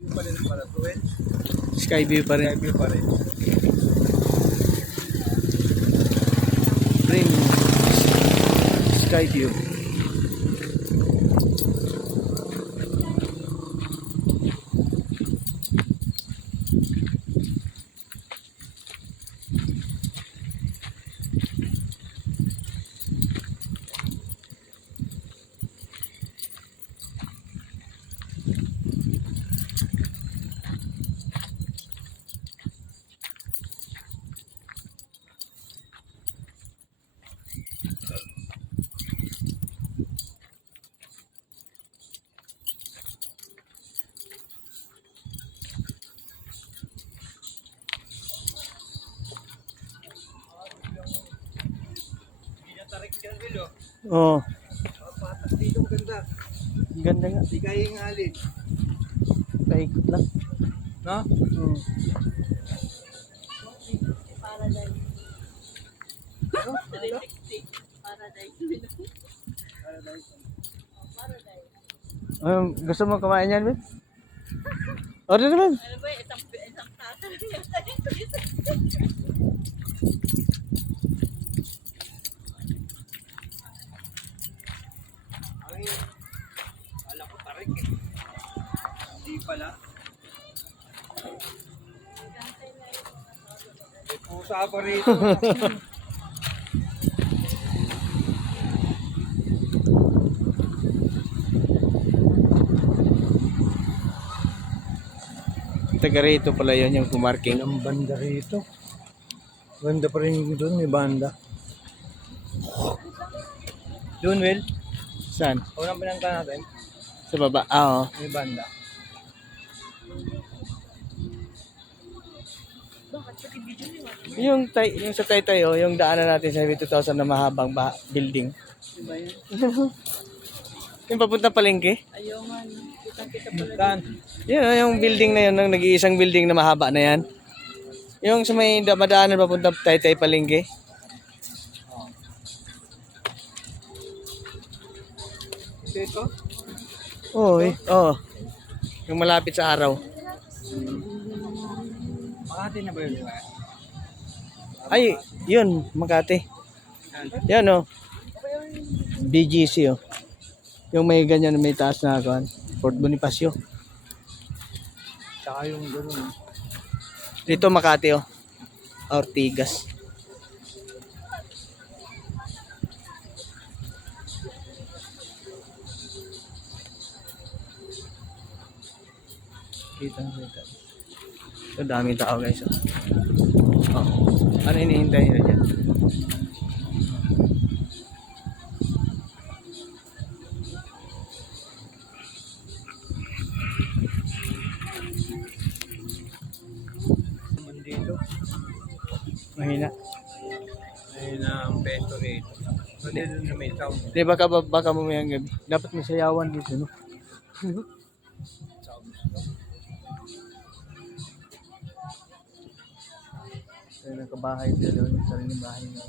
Yung pa rin para tuwin. Skyview pa rin. Skyview pa rin. Ring Skyview. Tarik yan, Will, oh. Oh, Patas dito, ganda. ganda nga. Di kayo yung alin. Paikot lang. No? Hmm. Paradise. Ano? Paradise. Paradise. Gusto mo kumain yan, Ben? Order naman. Ano ba yung isang tata lang yung Ay, wala ko tarik eh. Hindi pala. May pusa pa rito. Taga rito pala yun yung kumarking. Ang banda rito. Banda pa rin yung doon, may banda. Doon, Will. Saan? Unang pinangka natin, Sa baba. Ah, oo. may banda. Yung sa Taytay, oh, yung daanan natin sa 2,000 na mahabang building. Diba yun? Yung papunta palengke. Ayaw nga. Kitang-kita pala. Kan? Yun, oh, yung building na yun, yung nag-iisang building na mahaba na yan. Yung sa may madaanan papunta Taytay palengke. Dito? Oo, oh. Yung malapit sa araw. Makati na ba yun? Di ba? Ay, yun, Makati. Yan, oh. BGC, oh. Yung may ganyan, may taas na kuan. Fort Bonifacio. Tsaka yung gano'n. Dito Makati, oh. Ortigas. Kita. So, daming tao, guys, oh. Oh. Ano hinihintay nila dyan? Naman dito. Mahina. Ayun ang pesto rito. Pwede doon na may sound. Di baka mamayang gabi. Dapat may sayawan dito, no? Kaya nakabahay sila doon. Sariling bahay na.